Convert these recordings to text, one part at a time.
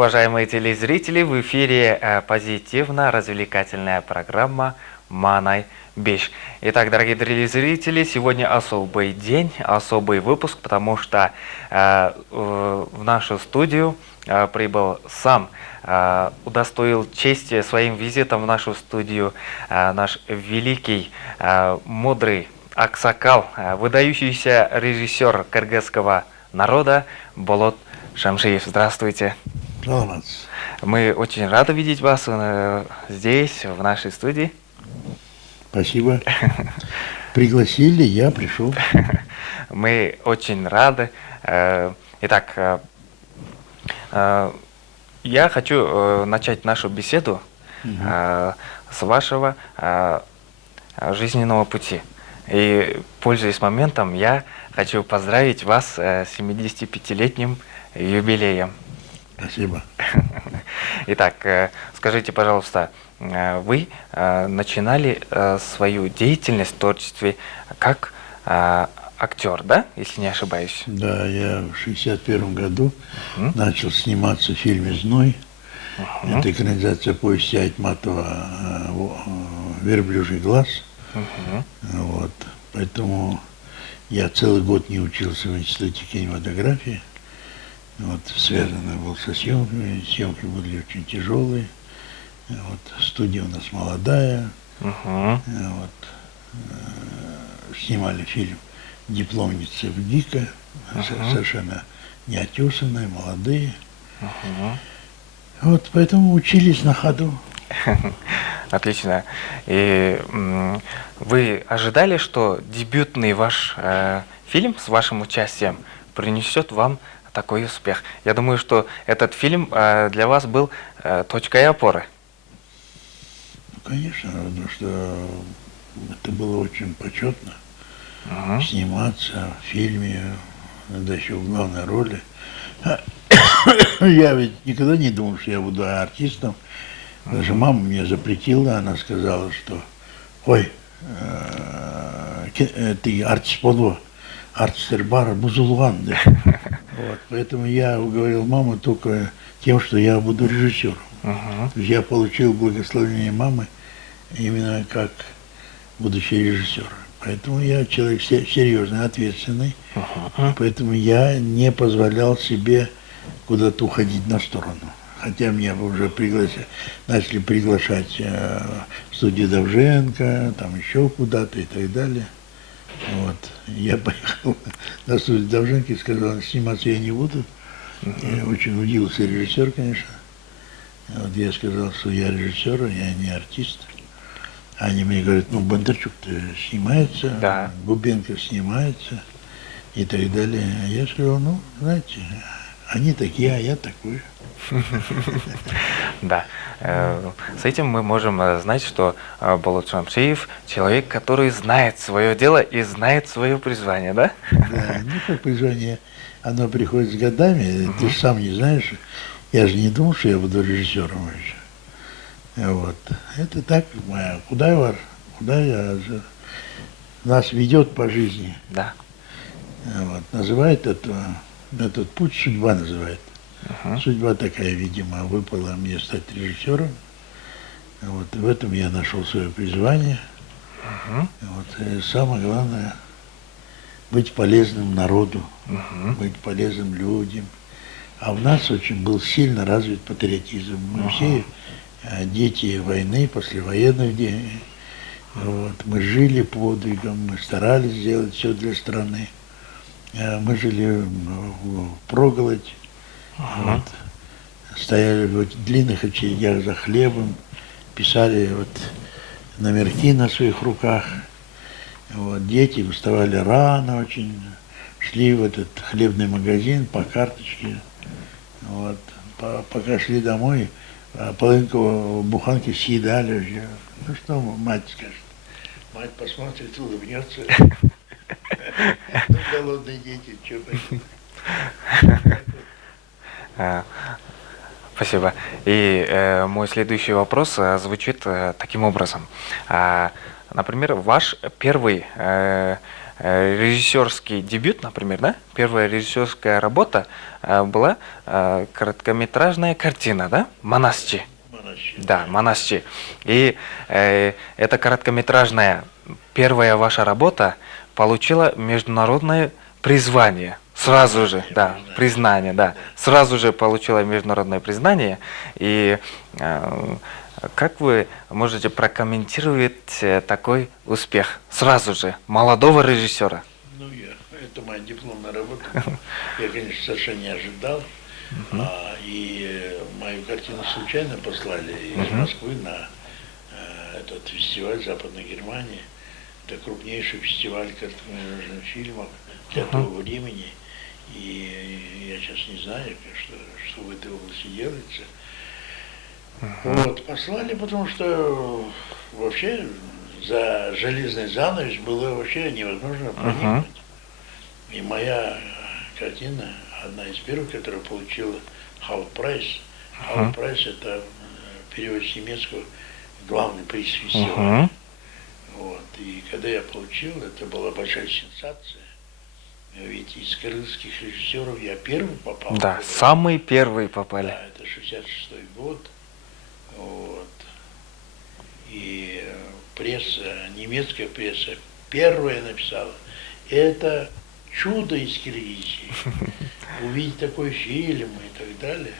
уважаемые телезрители! В эфире позитивно-развлекательная программа «Манай Беш». Итак, дорогие телезрители, сегодня особый день, особый выпуск, потому что в нашу студию прибыл сам, удостоил чести своим визитом в нашу студию наш великий, мудрый аксакал, выдающийся режиссер кыргызского народа Болот Шамшиев. Здравствуйте. Саламат. Мы очень рады видеть вас здесь, в нашей студии. Спасибо. Пригласили, я пришел. Мы очень рады. Итак, я хочу начать нашу беседу с вашего жизненного пути. И, пользуясь моментом, я хочу поздравить вас с 75-летним юбилеем. Спасибо. Итак, скажите, пожалуйста, вы начинали свою деятельность в творчестве как актер, да, если не ошибаюсь? Да, я в 61 году начал сниматься в фильме «Зной». Это экранизация повести Айтматова «Верблюжий глаз». Вот. Поэтому я целый год не учился в институте кинематографии. Вот, связано был со съемками. Съемки были очень тяжелые. Вот, студия у нас молодая. Вот, снимали фильм «Дипломница в ГИКа». Совершенно неотесанные, молодые. Вот, поэтому учились на ходу. Отлично. И вы ожидали, что дебютный ваш фильм с вашим участием принесет вам такой успех? Я думаю, что этот фильм для вас был точкой опоры. Ну, конечно, потому что это было очень почетно сниматься в фильме, да еще в главной роли. Я ведь никогда не думал, что я буду артистом. Даже мама мне запретила, она сказала, что ой, ты артист болу, артистер бар бузулган. Вот, поэтому я уговорил маму только тем, что я буду режиссером. То есть я получил благословение мамы именно как будущий режиссер. Поэтому я человек серьезный, ответственный. Поэтому я не позволял себе куда-то уходить на сторону. Хотя меня уже начали приглашать в студию Довженко, там еще куда-то и так далее. Вот. Я поехал на студию Довженко и сказал, сниматься я не буду. Я очень удивился режиссер, конечно. Вот я сказал, что я режиссер, я не артист. Они мне говорят, ну, Бондарчук-то снимается, Да. Губенко снимается и так далее. А я сказал, ну, знаете, они такие, а я такой. Да. С этим мы можем знать, что Болот Шамшиев человек, который знает свое дело и знает свое призвание, да? Да, ну как призвание, оно приходит с годами, ты сам не знаешь. Я же не думал, что я буду режиссером еще. Вот. Это так, куда нас ведет по жизни. Да. Вот. Называет этот путь судьба называет. Судьба такая, видимо, выпала мне стать режиссером. Вот. В этом я нашел свое призвание. Вот. И самое главное быть полезным народу, быть полезным людям. А в нас очень был сильно развит патриотизм. Мы все дети войны, послевоенных дней. Вот. Мы жили подвигом, мы старались сделать все для страны. Мы жили впроголодь. Вот. Стояли в длинных очередях за хлебом, писали вот номерки на своих руках. Вот. Дети вставали рано очень, шли в этот хлебный магазин по карточке. Вот. Пока шли домой, половинку буханки съедали уже. Ну что мать скажет? Мать посмотрит, улыбнется. Ну, голодные дети, что такое? Спасибо. И мой следующий вопрос звучит таким образом. Например, ваш первый режиссерский дебют, например, да? Первая режиссерская работа была короткометражная картина, да? «Манасчи». Монащи. Да, «Манасчи». И эта короткометражная первая ваша работа получила международное призвание. Сразу же, да, признание, да. Сразу же получила международное признание. И как вы можете прокомментировать такой успех? Сразу же, молодого режиссера. Ну, это моя дипломная работа. Я, конечно, совершенно не ожидал. И мою картину случайно послали из Москвы на этот фестиваль Западной Германии. Это крупнейший фестиваль короткометражных фильмов для того времени. И я сейчас не знаю, что в этой области делается. Вот, послали, потому что вообще за железный занавес было вообще невозможно проникнуть. И моя картина, одна из первых, которая получила Hauptpreis. Hauptpreis это в переводе с немецкого главный приз фестиваля. Вот. И когда я получил, это была большая сенсация. Ведь из крымских режиссеров я первый попал. Да, самые первые попали. Да, это 66-й год. Вот. И пресса, немецкая пресса первая написала: это чудо из Киргизии. Увидеть такой фильм и так далее.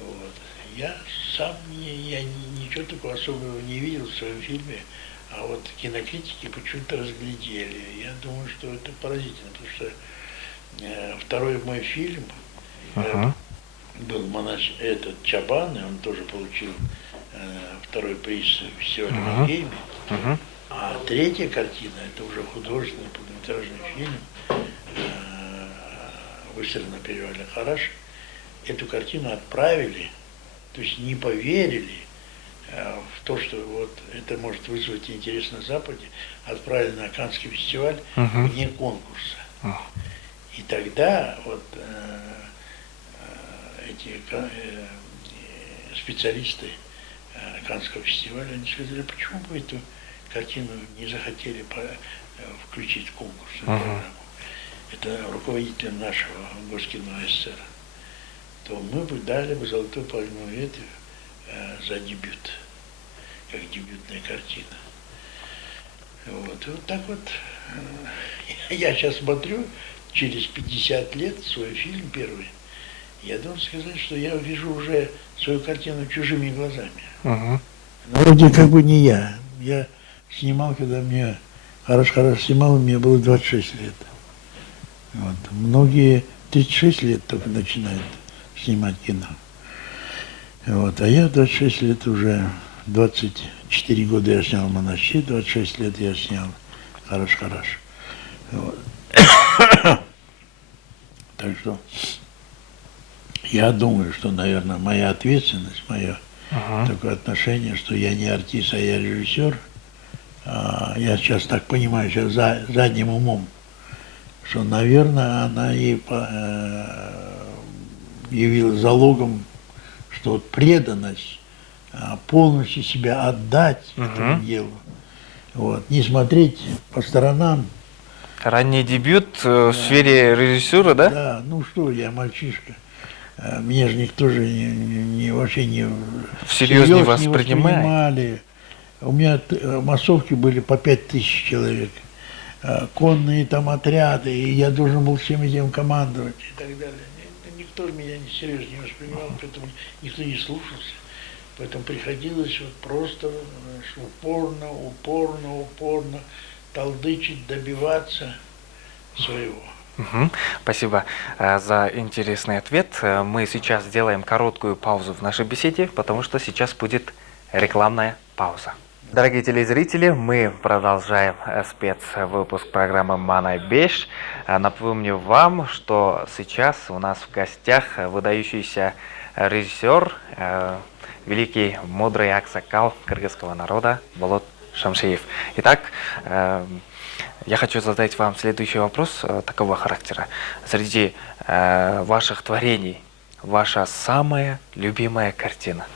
Вот. Я сам я ничего такого особого не видел в своем фильме, а вот кинокритики почему-то разглядели. Я думаю, что это поразительно, потому что второй мой фильм был этот Чабан, и он тоже получил второй приз в фестивале в Мангейме. А третья картина, это уже художественный полнометражный фильм «Выстрел на перевале Хараш». Эту картину отправили, то есть не поверили в то, что вот это может вызвать интерес на Западе, отправили на Каннский фестиваль вне конкурса. И тогда вот эти специалисты Каннского фестиваля, они сказали: почему бы эту картину не захотели включить в конкурс? Это руководитель нашего Госкино СССР. То мы бы дали бы золотую пальмовую ветвь за дебют, как дебютная картина. Вот. И вот так вот я сейчас смотрю через 50 лет свой фильм первый. Я должен сказать, что я вижу уже свою картину чужими глазами. Но вроде как бы не я. Я снимал, когда мне хорошо снимал, мне было 26 лет. Вот. Многие 36 лет только начинают снимать кино. Вот. А я 26 лет уже, 24 года я снял «Монащи», 26 лет я снял «Хараш-Хараш». Вот. Так что я думаю, что, наверное, моя ответственность, мое такое отношение, что я не артист, а я режиссер, я сейчас так понимаю, сейчас задним умом, что, наверное, она и явилась залогом, что вот преданность, полностью себя отдать этому делу, вот, не смотреть по сторонам. Ранний дебют в сфере режиссуры, да? Да, ну что, я мальчишка. Меня же никто же вообще не всерьез не воспринимает. воспринимали. У меня массовки были по 5000 человек, конные там отряды, и я должен был всем этим командовать и так далее. Никто меня серьезно не воспринимал, поэтому никто не слушался. Поэтому приходилось вот просто упорно толдычить, добиваться своего. Спасибо за интересный ответ. Мы сейчас сделаем короткую паузу в нашей беседе, потому что сейчас будет рекламная пауза. Дорогие телезрители, мы продолжаем спецвыпуск программы «Манай Беш». Напомню вам, что сейчас у нас в гостях выдающийся режиссер, великий мудрый аксакал кыргызского народа Болот Шамшиев. Итак, я хочу задать вам следующий вопрос такого характера. Среди ваших творений, ваша самая любимая картина?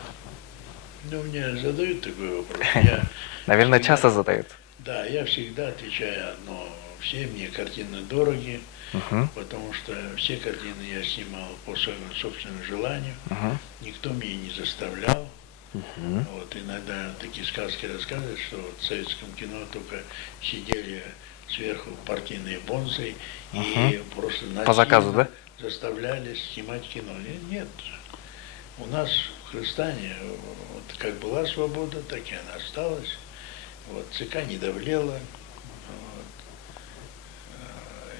Ну, мне задают такой вопрос. Наверное, часто задают. Да, я всегда отвечаю одно все мне картины дороги, Мгм. потому что все картины я снимал по своему собственному желанию. Мгм. Никто меня не заставлял. Мгм. Вот иногда такие сказки рассказывают, что вот в советском кино только сидели сверху партийные бонзы Мгм. и просто По заказу, насильно да? заставляли снимать кино. Нет, у нас в Кыргызстане вот как была свобода, так и она осталась. Вот ЦК не давлела. Вот.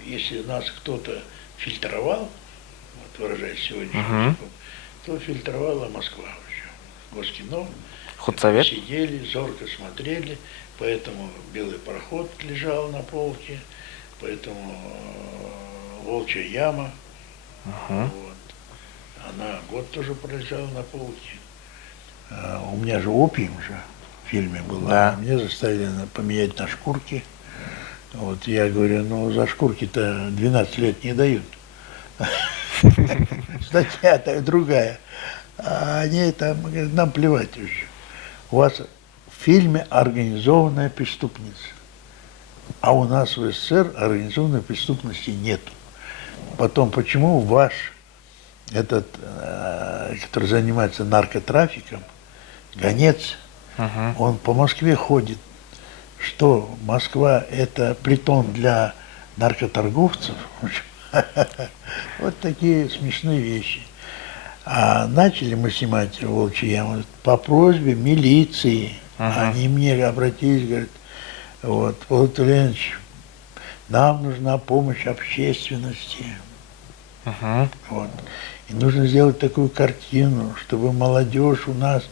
Если нас кто-то фильтровал, вот выражаясь сегодняшним Мгм. языком, то фильтровала Москва вообще. Госкино. Мы Худсовет? сидели, зорко смотрели, поэтому белый пароход лежал на полке, поэтому волчья яма, Мгм. вот, она год тоже пролежала на полке. У меня же опиум же в фильме был, а Да. мне заставили поменять на шкурки. Вот я говорю, ну за шкурки-то 12 лет не дают. Статья-то другая. А они там говорят, нам плевать уже. У вас в фильме организованная преступница. А у нас в СССР организованной преступности нет. Потом, почему ваш, этот, который занимается наркотрафиком, гонец, Мгм. он по Москве ходит, что Москва это притон для наркоторговцев? Вот такие смешные вещи. А начали мы снимать «Волчью яму» по просьбе милиции. Мгм. Они мне обратились, говорят, вот, Владимир Леонидович, нам нужна помощь общественности. Мгм. Вот. И нужно сделать такую картину, чтобы молодежь у нас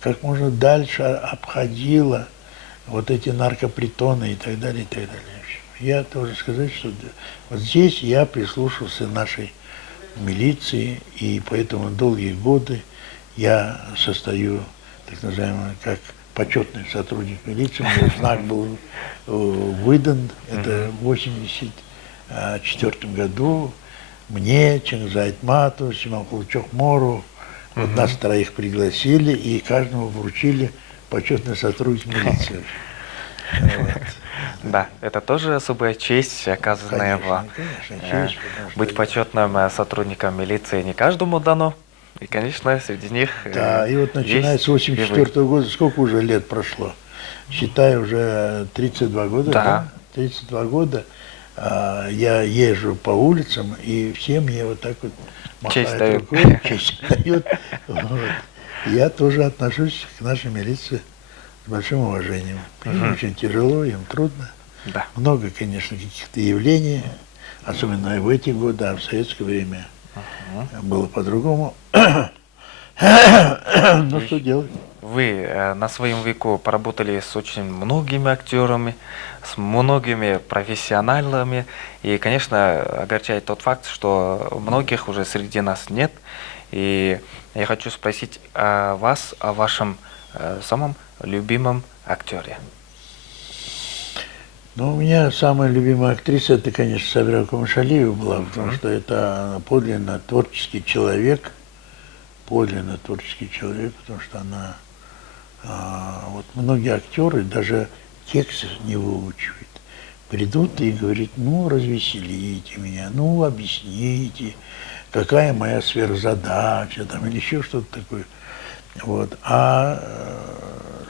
как можно дальше обходила вот эти наркопритоны и так далее, и так далее. В общем, я должен сказать, что вот здесь я прислушался нашей милиции, и поэтому долгие годы я состою, так называемый, как почетный сотрудник милиции. Мне знак был выдан, это в 1984 году. Мне, Чингизу Айтматову, Симонхулу Чокмору, вот нас троих пригласили, и каждому вручили почетный сотрудник милиции. Вот. Да, это тоже особая честь, оказанная вам. Конечно, Э, честь, потому что Быть почетным сотрудником милиции не каждому дано. И, конечно, среди них да, и вот начиная есть с и вы. 84 года, сколько уже лет прошло? Считаю, уже 32 года, Да. да? 32 года я езжу по улицам, и все мне вот так вот Честь махают дают. рукой, честь дают. Вот. Я тоже отношусь к нашей милиции с большим уважением. Им Мгм. очень тяжело, им трудно. Да. Много, конечно, каких-то явлений, особенно в эти годы, а в советское время было по-другому. Ну, что И делать? вы на своем веку поработали с очень многими актерами, с многими профессионалами. И, конечно, огорчает тот факт, что многих уже среди нас нет. И я хочу спросить о вас, о вашем самом любимом актере. Ну, у меня самая любимая актриса, это, конечно, Сабира Кумашалиева была, потому что это подлинно творческий человек, потому что она, вот многие актеры даже текст не выучивают. Придут и говорят, ну, развеселите меня, ну, объясните, какая моя сверхзадача, там, или еще что-то такое. Вот.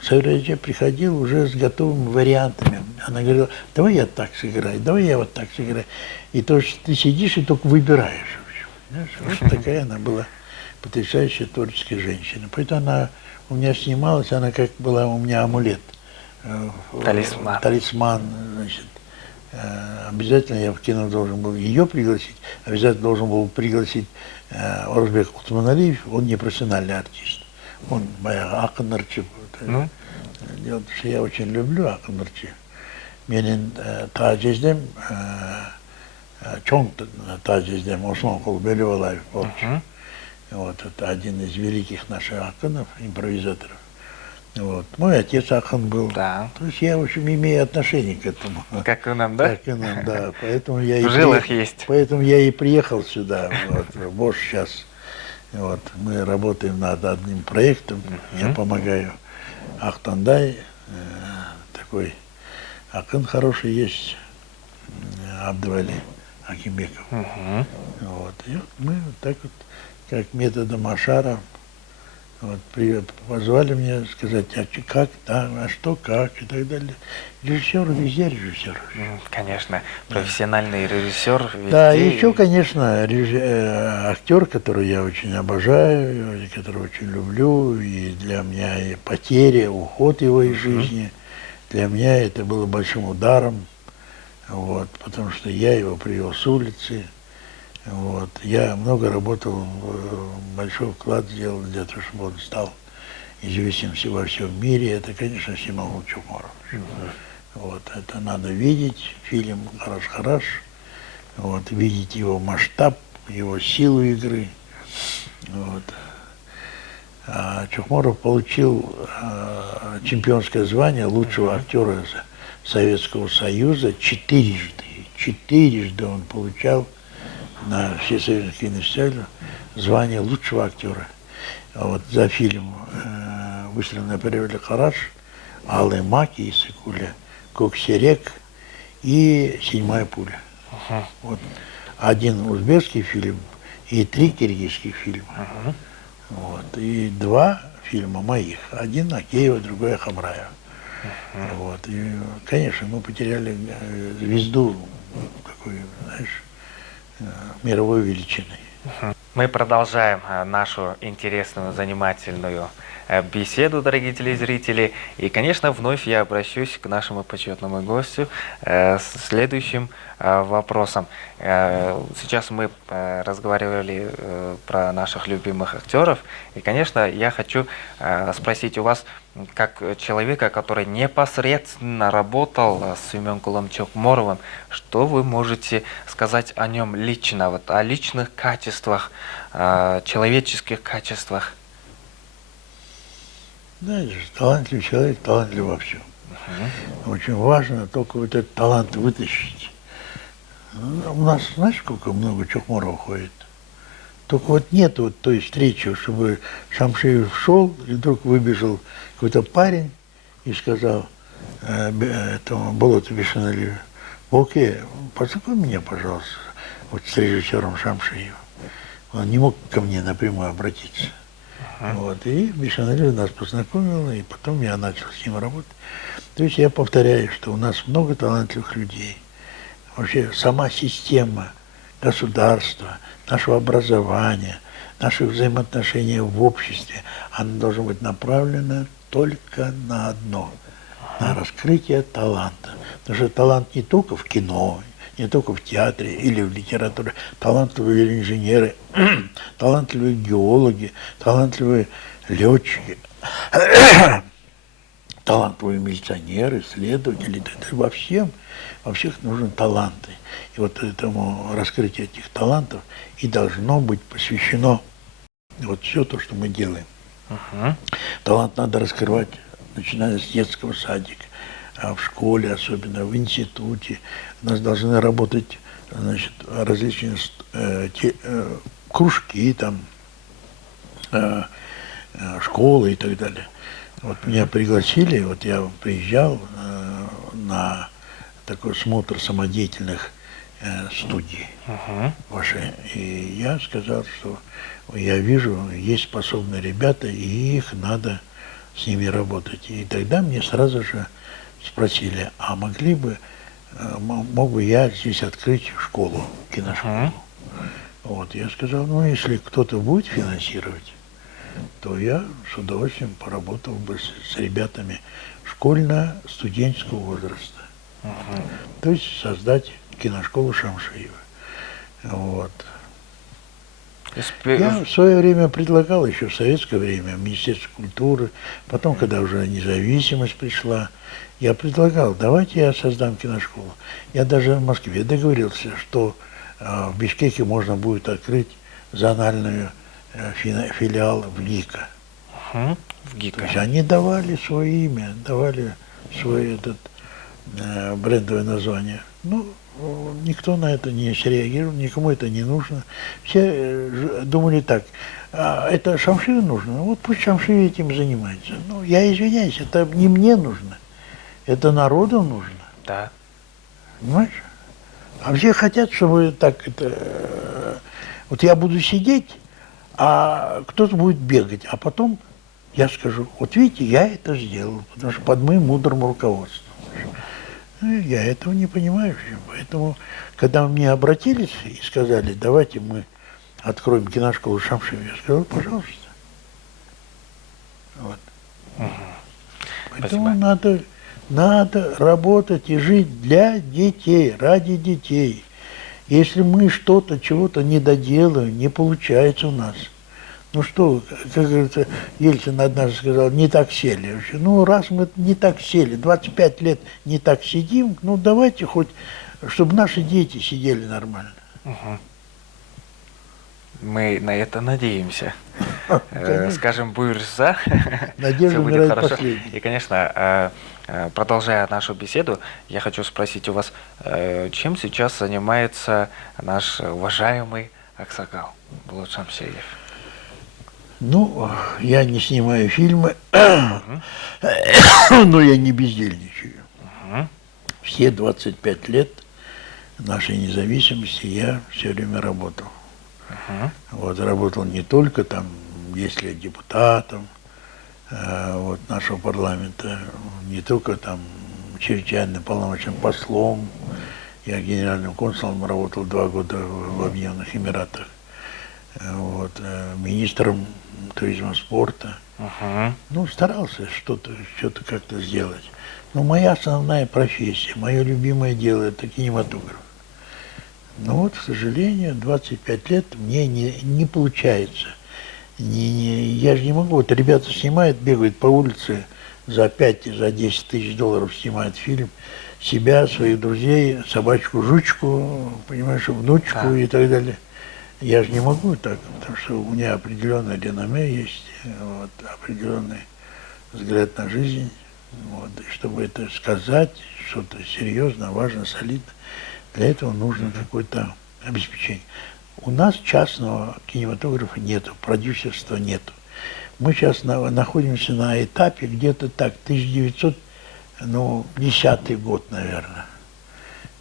Саврядия приходил уже с готовыми вариантами. Она говорила, давай я так сыграю, давай я вот так сыграю. И то, что ты сидишь и только выбираешь. В общем, понимаешь? Вот такая она была потрясающая творческая женщина. Поэтому она у меня снималась, она как была у меня амулет. Талисман. Талисман, значит. Обязательно я в кино должен был ее пригласить, обязательно должен был пригласить Орузбек Кутманалиев, он не профессиональный артист. Он моя ақынырчы. Ну? Дело в том, что я очень люблю ақынырчы. Менің тажездем, чоң тажездем Османқұл Бөлебалаев болчу. Вот, это один из великих наших акынов, импровизаторов. Вот. Мой отец акын был. Да. То есть я, в общем, имею отношение к этому. Как и нам, да? Как и нам, да. Поэтому я и В жилах есть. Поэтому я и приехал сюда, вот, в Бош сейчас. Вот, мы работаем над одним проектом. Я помогаю Ахтандай. Такой акын хороший есть. Абдвали Акимбеков. Мгм. Вот. И вот мы вот так вот, как методом Ашара, вот, позвали мне сказать, как там, а что, как и так далее. Режиссер везде режиссер. Конечно, профессиональный режиссер Да, везде. еще, конечно, актер, который я очень обожаю, и которого очень люблю, и для меня и потеря, уход его из жизни, для меня это было большим ударом, вот, потому что я его привел с улицы, вот, я много работал, большой вклад сделал для того, чтобы он стал известен во всем мире, это, конечно, Симон Чукмаров. Вот, это надо видеть, фильм «Хараш-Хараш», вот, видеть его масштаб, его силу игры. Вот. А Чухмаров получил чемпионское звание лучшего актера Советского Союза четырежды. Четырежды он получал на всесоюзных кинофестивалях звание лучшего актера. Вот за фильм «Выстрел на перевале Хараш», «Алые маки» и «Сыкуля», «Коксерек» и «Седьмая пуля». Вот. Один узбекский фильм и 3 киргизских фильма. Вот. И 2 фильма моих. Один Акеева, другой Хамраева. Вот. И, конечно, мы потеряли звезду такой, знаешь, мировой величины. Мы продолжаем нашу интересную, занимательную беседу, дорогие телезрители. И, конечно, вновь я обращусь к нашему почетному гостю с следующим вопросом. Сейчас мы разговаривали про наших любимых актеров. И, конечно, я хочу спросить у вас, как человека, который непосредственно работал с Сюменкулом Чокморовым, что вы можете сказать о нем лично, вот, о личных качествах, человеческих качествах? Знаешь, талантливый человек, талантлив во всем. Очень важно только вот этот талант вытащить. У нас, знаешь, сколько много Чухмаров ходит? Только вот нет вот той встречи, чтобы Шамшиев шел, и вдруг выбежал какой-то парень и сказал этому Болоту Бешеналию: «Волке, познакомь меня, пожалуйста, вот с режиссером Шамшиевым». Он не мог ко мне напрямую обратиться. Вот, и Бешеналиев нас познакомил, и потом я начал с ним работать. То есть я повторяю, что у нас много талантливых людей. Вообще сама система государства, нашего образования, наших взаимоотношений в обществе, она должна быть направлена только на одно – на раскрытие таланта. Потому что талант не только в кино, не только в театре или в литературе. Талантливые инженеры, талантливые геологи, талантливые летчики, талантливые милиционеры, следователи. Во всех нужны таланты. И вот этому раскрытию этих талантов и должно быть посвящено вот все то, что мы делаем. Талант надо раскрывать, начиная с детского садика, а в школе, особенно в институте. У нас должны работать, значит, различные кружки, там, школы и так далее. Вот меня пригласили, вот я приезжал на такой смотр самодеятельных студий вашей, и я сказал, что я вижу, есть способные ребята, и их надо с ними работать. И тогда мне сразу же спросили, а мог бы я здесь открыть школу, киношколу. Вот, я сказал, ну, если кто-то будет финансировать, то я с удовольствием поработал бы с ребятами школьно-студенческого возраста. То есть создать киношколу Шамшиева. Вот. Я в свое время предлагал, еще в советское время, Министерство культуры, потом, когда уже независимость пришла, я предлагал, давайте я создам киношколу. Я даже в Москве договорился, что в Бишкеке можно будет открыть зональную филиал в ГИКа. В ГИКа. То есть они давали свое имя, давали свое брендовое название. Ну, никто на это не среагировал, никому это не нужно. Все думали так, это Шамшиеву нужно, вот пусть Шамшиев этим занимается. Ну, я извиняюсь, это не мне нужно, это народу нужно. Да. Понимаешь? А все хотят, чтобы так это... Вот я буду сидеть, а кто-то будет бегать, а потом я скажу, вот видите, я это сделал, потому что под моим мудрым руководством. Ну, я этого не понимаю. Поэтому, когда мне обратились и сказали, давайте мы откроем киношколу Шамшиев, я сказал, пожалуйста. Вот. Поэтому надо работать и жить для детей, ради детей. Если мы что-то, чего-то не доделаем, не получается у нас. Ну что, как говорится, Ельцин однажды сказал, не так сели. Ну, раз мы не так сели, 25 лет не так сидим, ну давайте хоть, чтобы наши дети сидели нормально. Мгм. Мы на это надеемся. Конечно. Скажем, Буйрса, Надежда все будет умирает хорошо. последней. И, конечно, продолжая нашу беседу, я хочу спросить у вас, чем сейчас занимается наш уважаемый Аксакал Булат Шамшиев? Ну, я не снимаю фильмы, Мгм. но я не бездельничаю. Мгм. Все 25 лет нашей независимости я все время работал. Мгм. Вот, работал не только там, если депутатом вот, нашего парламента, не только там чрезвычайным полномочным послом, я генеральным консулом работал 2 года в Объединенных Эмиратах, вот, министром туризма спорта. Мгм. Ну, старался что-то как-то сделать. Но моя основная профессия, мое любимое дело – это кинематограф. Но вот, к сожалению, 25 лет мне не получается. Я же не могу. Вот ребята снимают, бегают по улице, за 5, за 10 тысяч долларов снимают фильм. Себя, своих друзей, собачку, жучку, понимаешь, внучку Да. и так далее. Я же не могу так, потому что у меня определенное реноме есть, вот, определенный взгляд на жизнь. Вот, и чтобы это сказать, что-то серьезно, важно, солидно, для этого нужно какое-то обеспечение. У нас частного кинематографа нету, продюсерства нету. Мы сейчас находимся на этапе где-то так, 1910 год, наверное.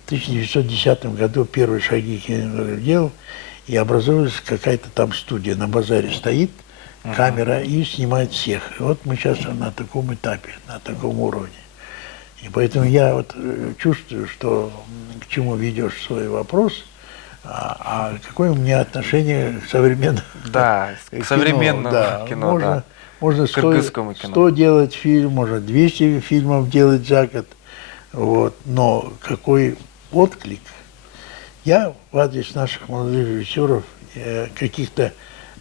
В 1910 году первые шаги кинематограф делал, и образовалась какая-то там студия, на базаре стоит камера и снимает всех. И вот мы сейчас на таком этапе, на таком уровне. И поэтому я вот чувствую, что к чему ведешь свой вопрос, а какое у меня отношение к современному Да, к современному да. кино, да. Можно Кыргызскому кино. 100 делать фильм, можно 200 фильмов делать за год. Вот. Но какой отклик? Я в адрес наших молодых режиссеров каких-то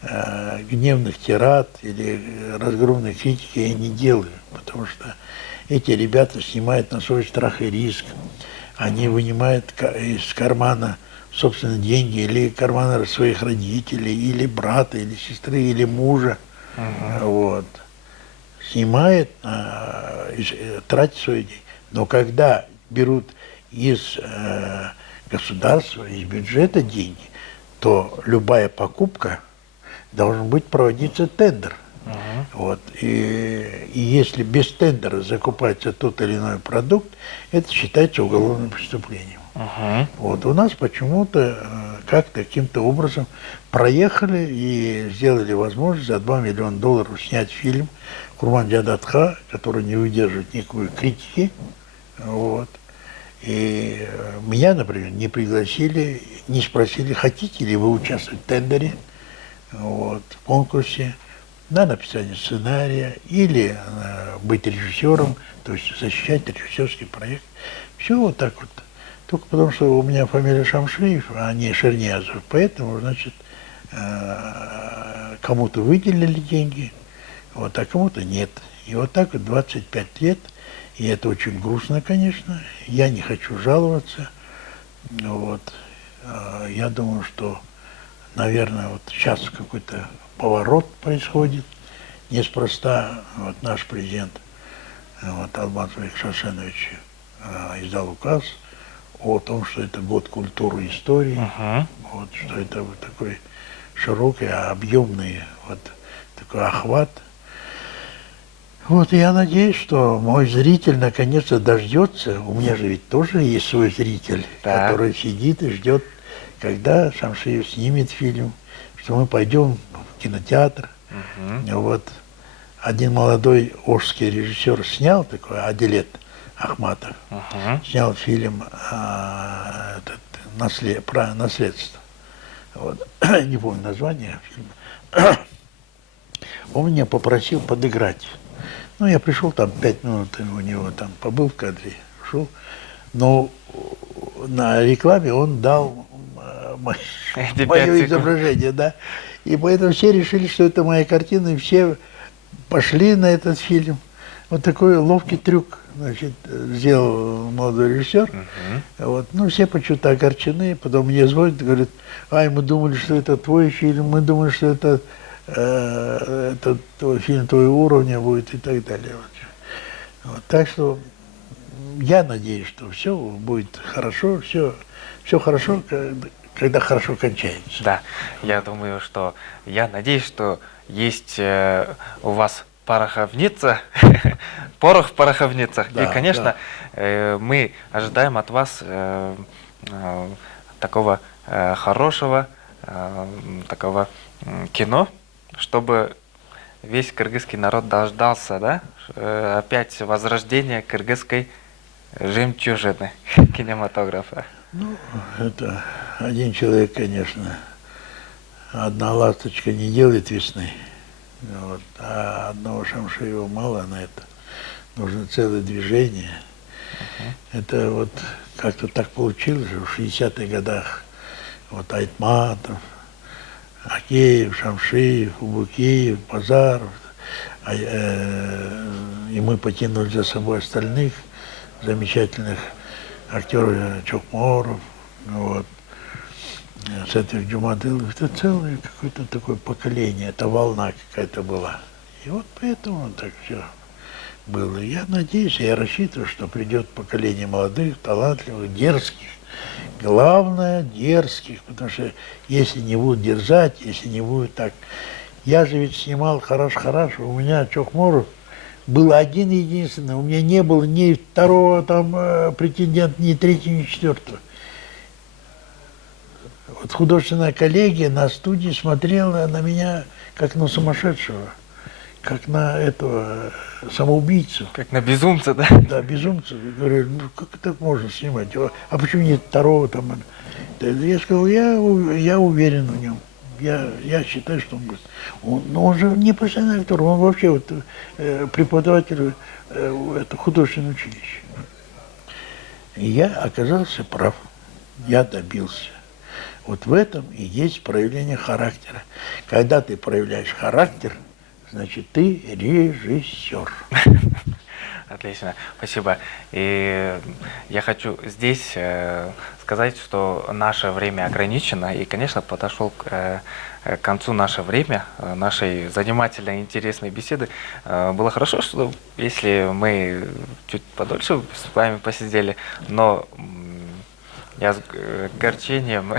гневных тирад или разгромной критики я не делаю, потому что эти ребята снимают на свой страх и риск. Они вынимают из кармана собственно деньги или кармана своих родителей, или брата, или сестры, или мужа. Вот. Снимает, тратит свои деньги. Но когда берут из государства, из бюджета деньги, то любая покупка должен быть проводиться тендер. Вот. И если без тендера закупается тот или иной продукт, это считается уголовным преступлением. Вот. У нас почему-то как-то каким-то образом проехали и сделали возможность за 2 миллиона долларов снять фильм «Курман Джадатха», который не выдерживает никакой критики. Вот. И меня, например, не пригласили, не спросили, хотите ли вы участвовать в тендере, вот, в конкурсе на написание сценария или быть режиссером, то есть защищать режиссерский проект. Все вот так вот. Только потому, что у меня фамилия Шамшиев, а не Шерниязов. Поэтому, значит, кому-то выделили деньги, вот, а кому-то нет. И вот так вот 25 лет, и это очень грустно, конечно. Я не хочу жаловаться. Вот. Я думаю, что, наверное, вот сейчас какой-то поворот происходит. Неспроста вот наш президент вот, Алмаз Шашенович издал указ о том, что это год культуры и истории, вот, что это вот такой широкий, объемный вот такой охват. Вот я надеюсь, что мой зритель наконец-то дождется. У меня же ведь тоже есть свой зритель, Да. который сидит и ждет, когда Шамшиев снимет фильм, что мы пойдем в кинотеатр. Вот один молодой ожский режиссер снял такой, Адилет Ахматов, снял фильм про наследство. Вот. Не помню название фильма. Он меня попросил подыграть. Ну, я пришел, там 5 минут у него там побыл в кадре, ушел. Но на рекламе он дал Эти 5 мое секунд. изображение, да. И поэтому все решили, что это моя картина, и все пошли на этот фильм. Вот такой ловкий трюк, значит, сделал молодой режиссер. Вот. Ну, все почему-то огорчены, потом мне звонят и говорят, ай, мы думали, что это твой фильм, мы думали, что это твой фильм твоего уровня будет и так далее. Вот. Так что я надеюсь, что все будет хорошо, все хорошо, когда хорошо кончается. Да, я думаю, что я надеюсь, что есть у вас пороховница, порох в пороховницах. Да, И, конечно, мы ожидаем от вас такого хорошего, такого кино, чтобы весь кыргызский народ дождался, да, опять возрождения кыргызской жемчужины кинематографа. Ну, это один человек, конечно, одна ласточка не делает весны. Вот. А одного Шамшиева мало на это. Нужно целое движение. Это вот как-то так получилось, что в 60-х годах вот Айтматов, Акеев, Шамшиев, Убукеев, Базаров, и мы потянули за собой остальных замечательных актеров, Чокморов, вот, Сатвик Джумадылов. Это целое какое-то такое поколение, это волна какая-то была. И вот поэтому так все было. Я надеюсь, я рассчитываю, что придет поколение молодых, талантливых, дерзких. Главное, дерзких, потому что если не будут дерзать, если не будет так... Я же ведь снимал хорошо, у меня Чокморов был один единственный, у меня не было ни второго там претендента, ни третьего, ни четвертого. Вот художественная коллегия на студии смотрела на меня как на сумасшедшего, как на этого самоубийцу. Как на безумца, да? Да, безумцев. Я говорю, ну как так можно снимать? А почему нет второго там? Я сказал, я уверен в нем. Я считаю, что он будет. Но он же не профессиональный актер, он вообще вот, преподаватель это художественное училище. И я оказался прав. Я добился. Вот в этом и есть проявление характера. Когда ты проявляешь характер, значит, ты режиссер. Отлично, спасибо. И я хочу здесь сказать, что наше время ограничено, и, конечно, подошел к концу наше время, нашей занимательной, интересной беседы. Было хорошо, что если мы чуть подольше с вами посидели, но я с горчением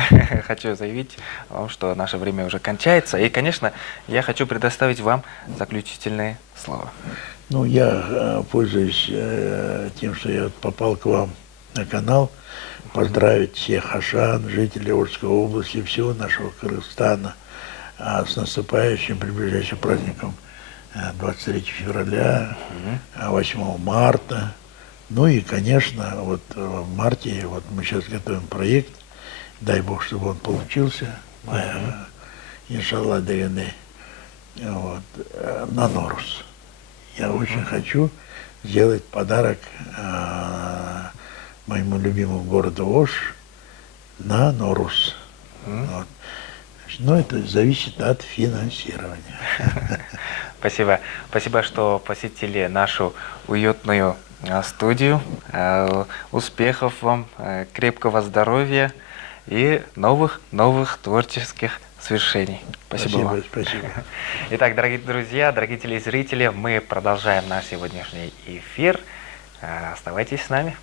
хочу заявить вам, что наше время уже кончается. И, конечно, я хочу предоставить вам заключительные слова. Ну, я пользуюсь тем, что я попал к вам на канал, поздравить всех ашан, жителей Орской области, всего нашего Кыргызстана с наступающим, приближающим праздником 23 февраля, 8 марта. Ну и, конечно, вот в марте вот мы сейчас готовим проект, дай бог, чтобы он получился, иншаллах, вот, на Норус. Я очень хочу сделать подарок моему любимому городу Ош на Норус. Вот. Но это зависит от финансирования. Спасибо. Спасибо, что посетили нашу уютную студию. Успехов вам, крепкого здоровья и новых творческих свершений. Спасибо вам. Спасибо. Итак, дорогие друзья, дорогие телезрители, мы продолжаем наш сегодняшний эфир. Оставайтесь с нами.